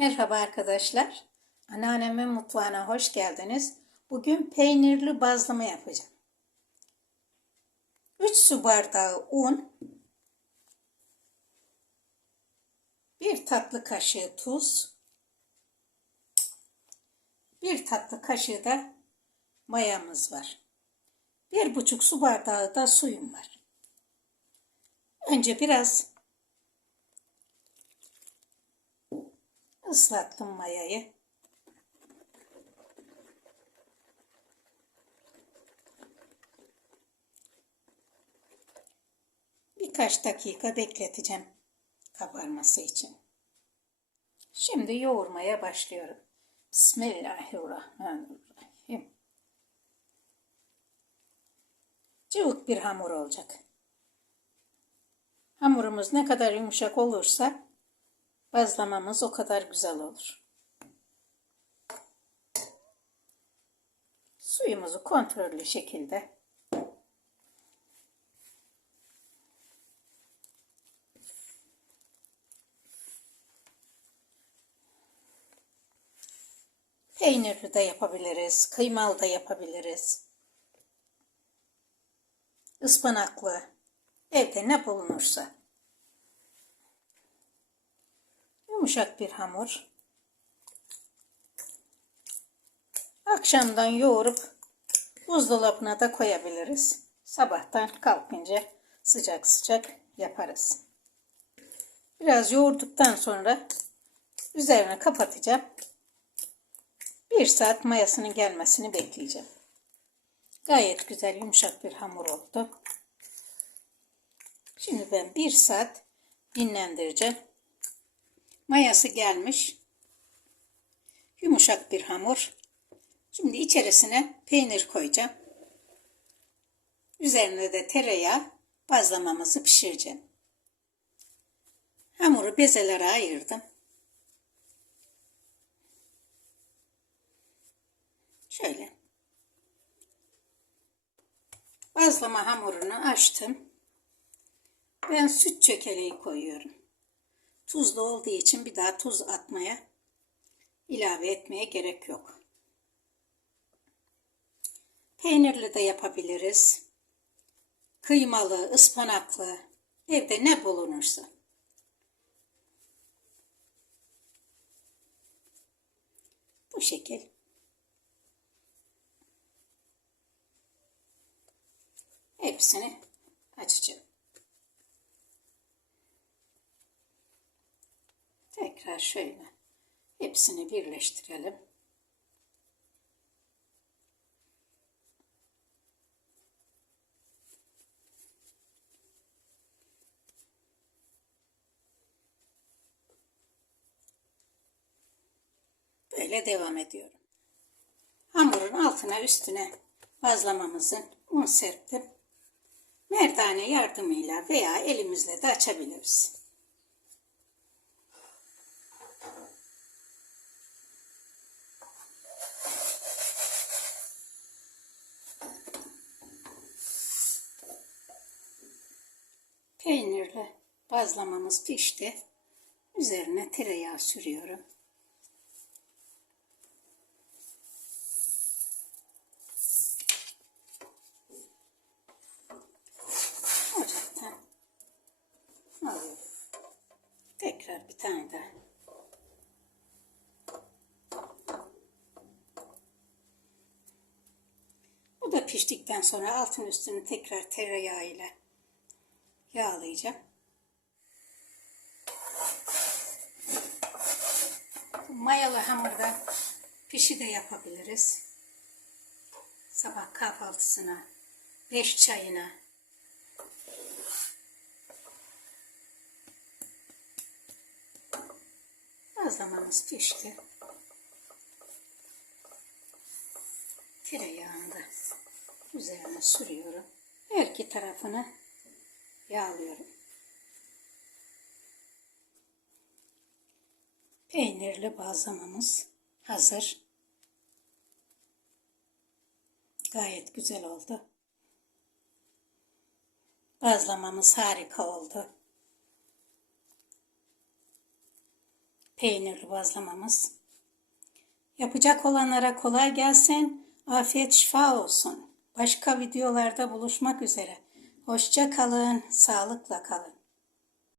Merhaba arkadaşlar. Anneannemin mutfağına hoş geldiniz. Bugün peynirli bazlama yapacağım. 3 su bardağı un, 1 tatlı kaşığı tuz, 1 tatlı kaşığı da mayamız var. 1,5 su bardağı da suyum var. Önce biraz ıslattım mayayı. Birkaç dakika bekleteceğim kabarması için. Şimdi yoğurmaya başlıyorum. Bismillahirrahmanirrahim. Cıvık bir hamur olacak. Hamurumuz ne kadar yumuşak olursa bazlamamız o kadar güzel olur. Suyumuzu kontrollü şekilde Peynirli de yapabiliriz, kıymalı da yapabiliriz. Ispanaklı, evde ne bulunursa. Yumuşak bir hamur. Akşamdan yoğurup buzdolabına da koyabiliriz. Sabahtan kalkınca sıcak sıcak yaparız. Biraz yoğurduktan sonra üzerine kapatacağım. Bir saat mayasının gelmesini bekleyeceğim. Gayet güzel yumuşak bir hamur oldu. Şimdi ben bir saat dinlendireceğim. Mayası gelmiş. Yumuşak bir hamur. Şimdi içerisine peynir koyacağım. Üzerine de tereyağı bazlamamızı pişireceğim. Hamuru bezelere ayırdım. Şöyle. Bazlama hamurunu açtım. Ben süt çökeleği koyuyorum. Tuzlu olduğu için bir daha tuz atmaya, ilave etmeye gerek yok. Peynirli de yapabiliriz. Kıymalı, ıspanaklı, evde ne bulunursa. Bu şekil. Hepsini açacağım. Tekrar şöyle hepsini birleştirelim. Böyle devam ediyorum. Hamurun altına üstüne bazlamamızın un serptim. Merdane yardımıyla veya elimizle de açabiliriz. Peynirli bazlamamız pişti. Üzerine tereyağı sürüyorum. Ocaktan alıyorum. Tekrar bir tane daha. Bu da piştikten sonra altın üstünü tekrar tereyağı ile yağlayacağım. Mayalı hamurda pişi de yapabiliriz. Sabah kahvaltısına, beş çayına. Bazlamamız pişti. Tereyağını üzerine sürüyorum. Her iki tarafını yağlıyorum. Peynirli bazlamamız hazır. Gayet güzel oldu. Bazlamamız harika oldu. peynirli bazlamamız. Yapacak olanlara kolay gelsin. Afiyet şifa olsun. Başka videolarda buluşmak üzere. Hoşça kalın, sağlıkla kalın.